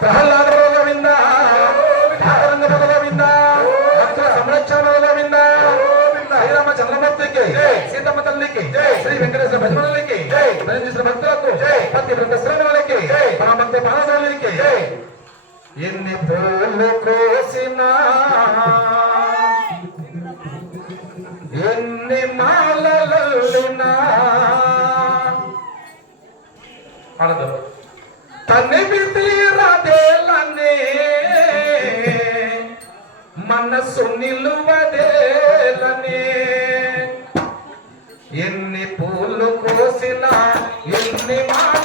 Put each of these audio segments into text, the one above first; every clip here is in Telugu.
ప్రహ్లాద గోవింద ఠాకరంగ గోవింద భక్తుల సంరక్షణ గోవింద శ్రీరామ చంద్రమూర్తికి సీతమ్మ తల్లికి శ్రీ వెంకటేశ్వర భజమలకి ధరించిన భక్తులకు పత్తి ప్రతిశ్రమలకి పరమంత పానశాలకి ఎన్ని పూలు కోసినా ఎన్ని మాలలల్లినా ఆడదాం మనసు నిలువదేలనే ఎన్ని పూలు కోసినా ఎన్ని మా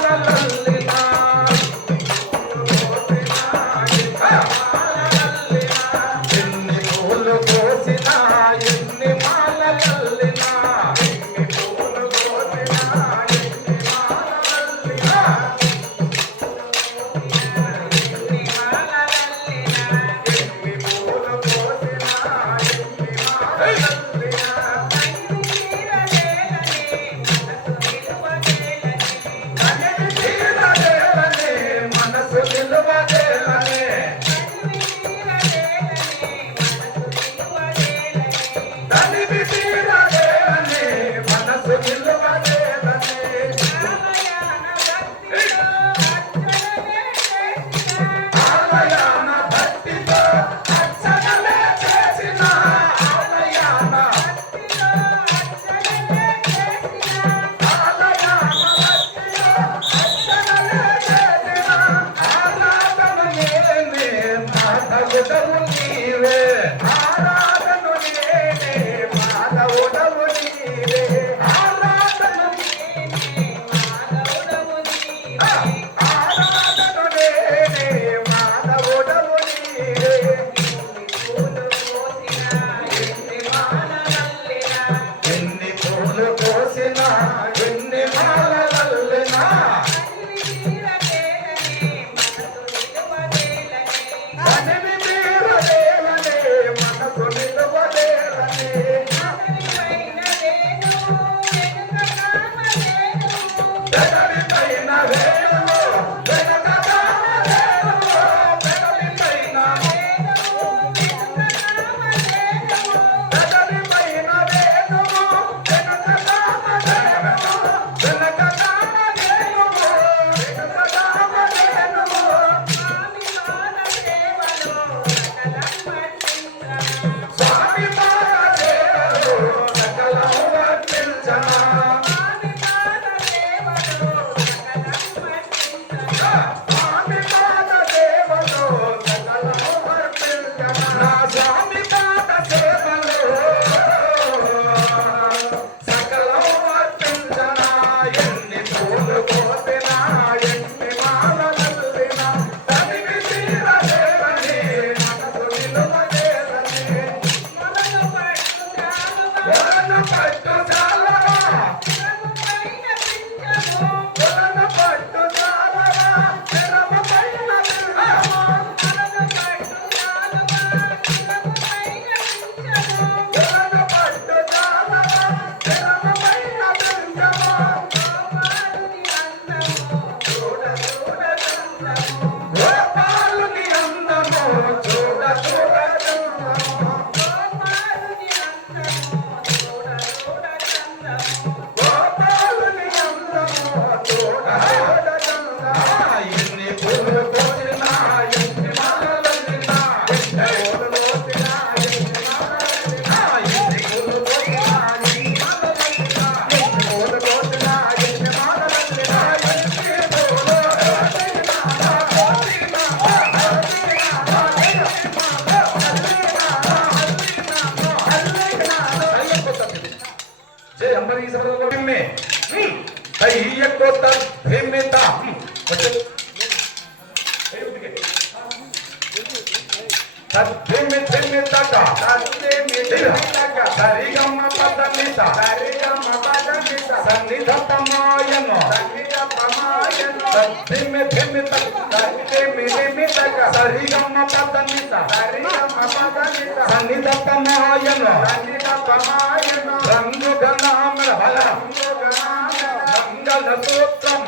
మంగళసూత్రం.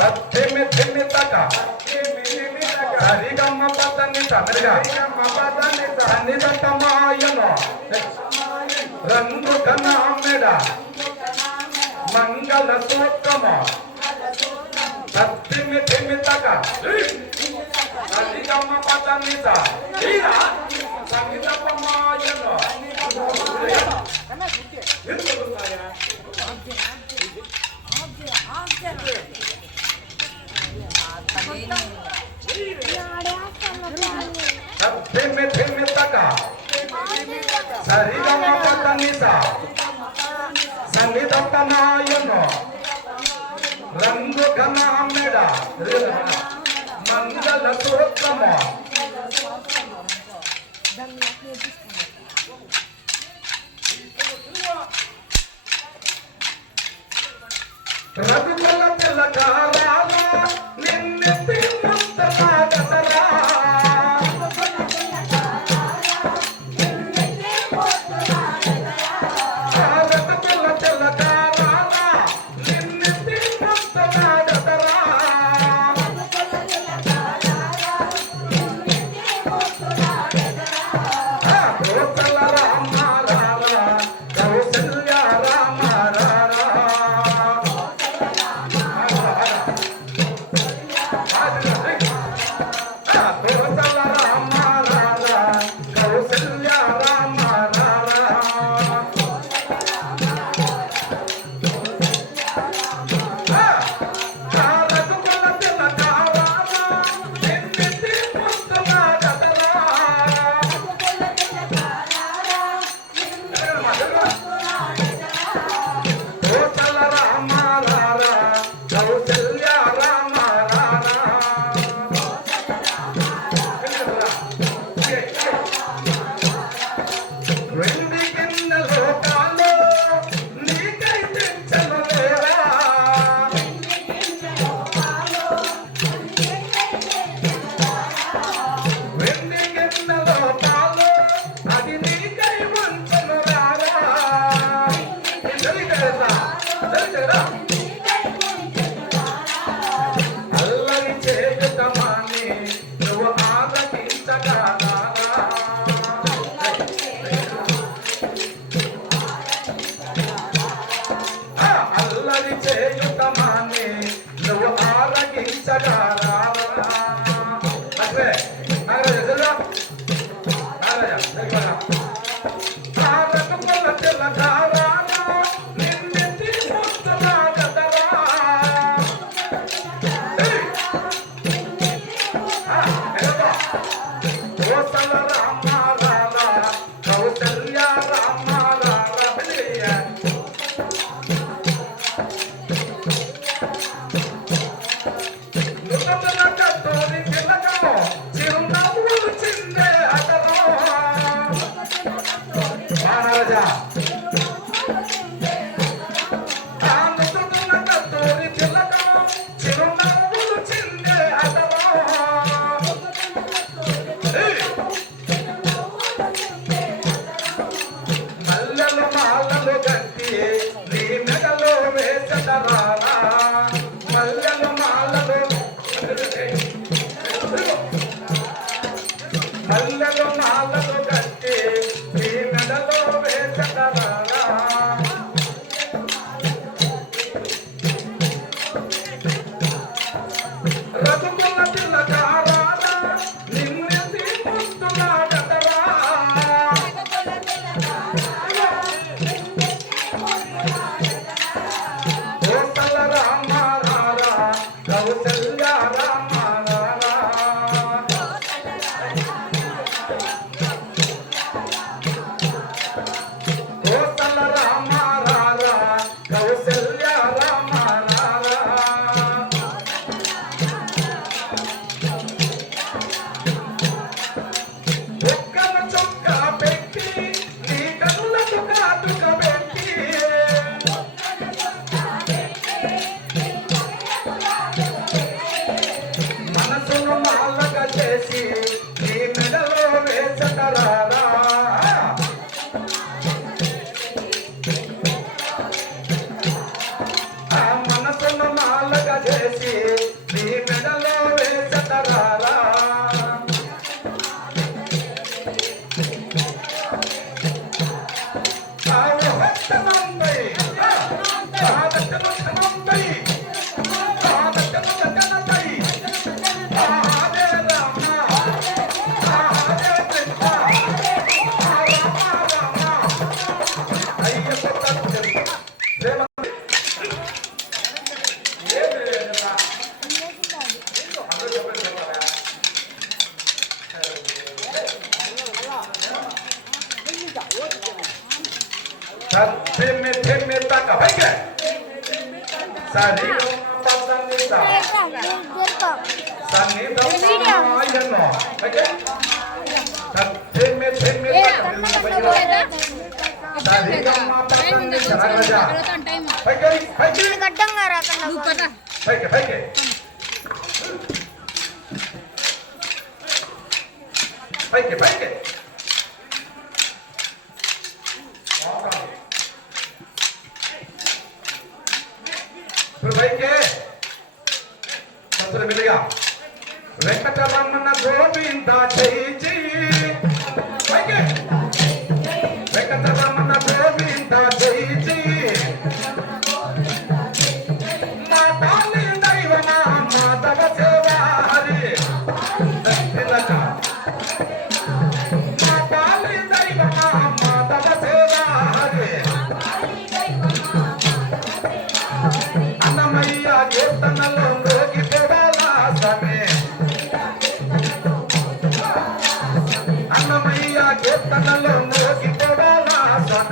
సత్యమి తిమితక సరిగమ్మ పదని తమిగా సన్నిదమాయను రెండు కన్నామెడ మంగళసూత్రము. సత్యమి తిమితక సరిగమ్మ పదని సంగీతమాయను థెమ్మె థెమ్మె తక సరిగమ పతనిత సన్నిధత నాయన మంగళ సూత్రమ. ధన్యవాదాలు रब गलत लगा ने నడిచే యుగమాన్ని నువ్వు ఆలగించగల esse సరి సన్నిధ సన్నిధ ఓకే గడ్డంగా పైకి పైకి గురువైకే సత్తులు వినగా వెంకటరమణ గోవింద చేయి చేయి.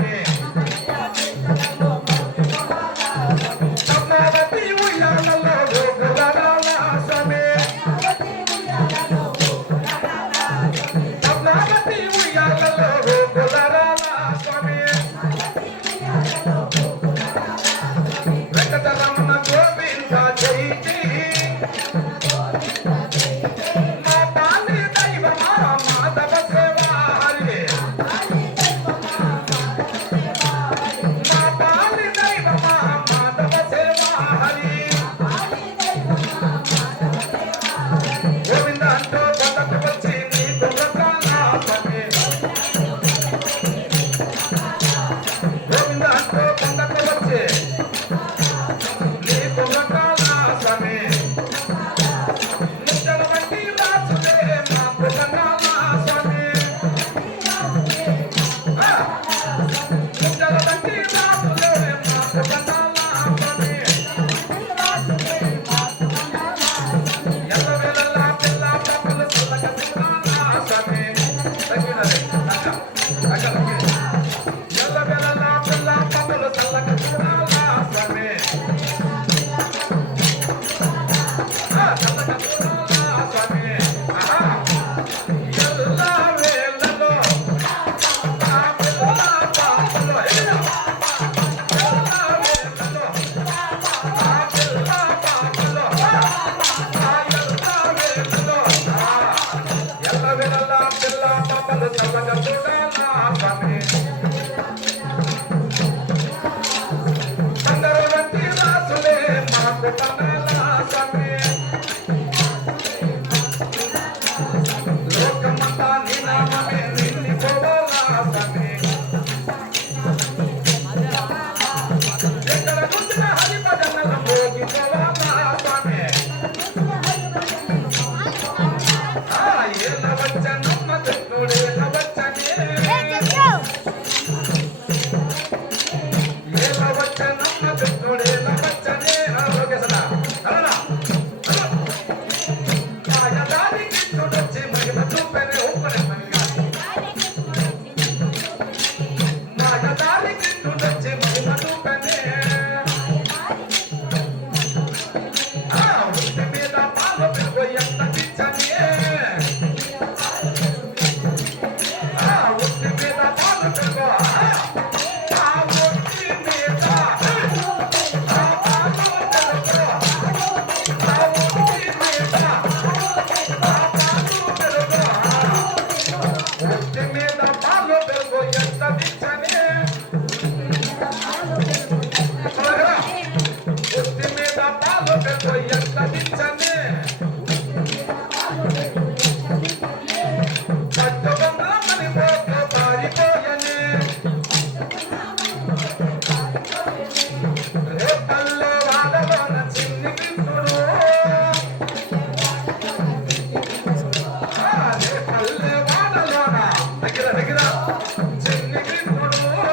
আছে Oh!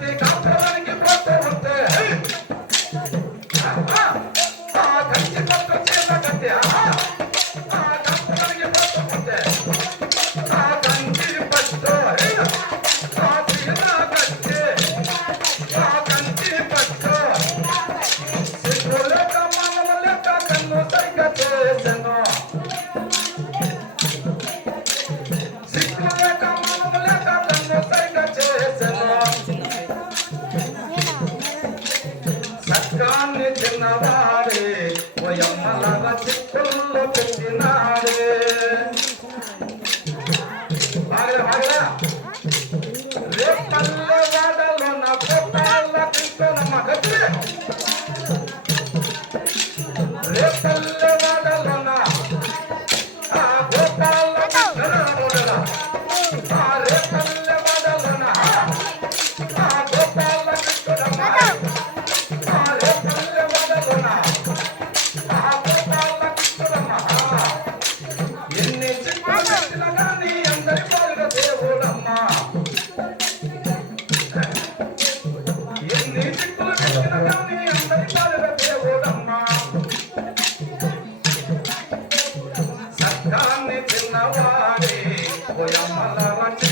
ಕತೆ Thank you. సత్యాన్ని చిన్నవాడే పోయమ్మల వంటి